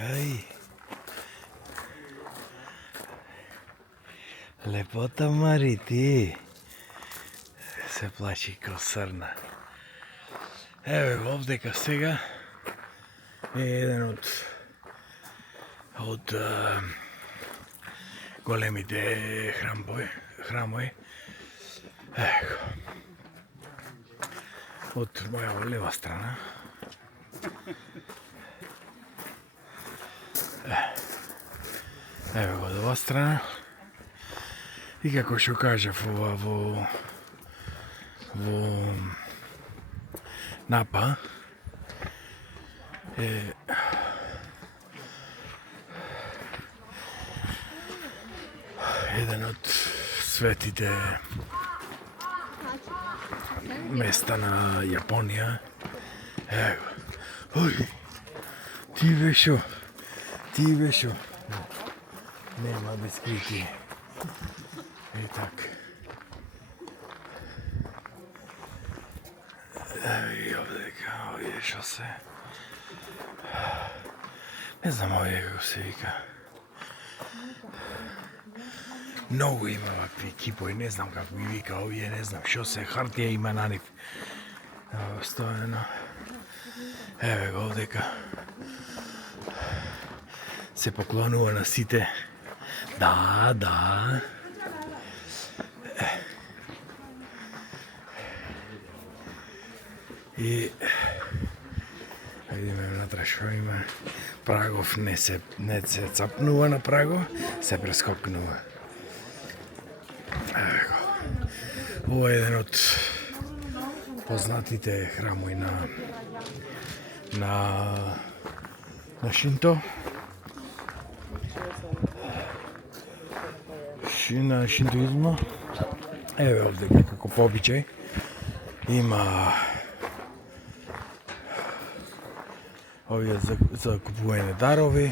Ај. Лепота Мари, ти. Се плачи ко срна. Еве го овдека сега е еден од големите храмови. Ево. Од моја лева страна. Ево го од ова страна. И како што кажав ова во Напа е еден од светите места на Јапонија. Ево. Ој, ти бешо. Нема бисквити. И так. И овдека, овие шо се. Не знам овие како се вика. Многу има вакви кипови, не знам како ги вика овие, не знам шо се, хартија има на нив. Стоено. Еве го овдека. Се поклонува на сите. Да. И видиме внатре шо има. Прагов не се цапнува на прагов, се прескокнува. Ево. Ова е еден од познатите храмови на Шинто. На шинтоизма. Еве овде како по обичај има овие за купување дарови.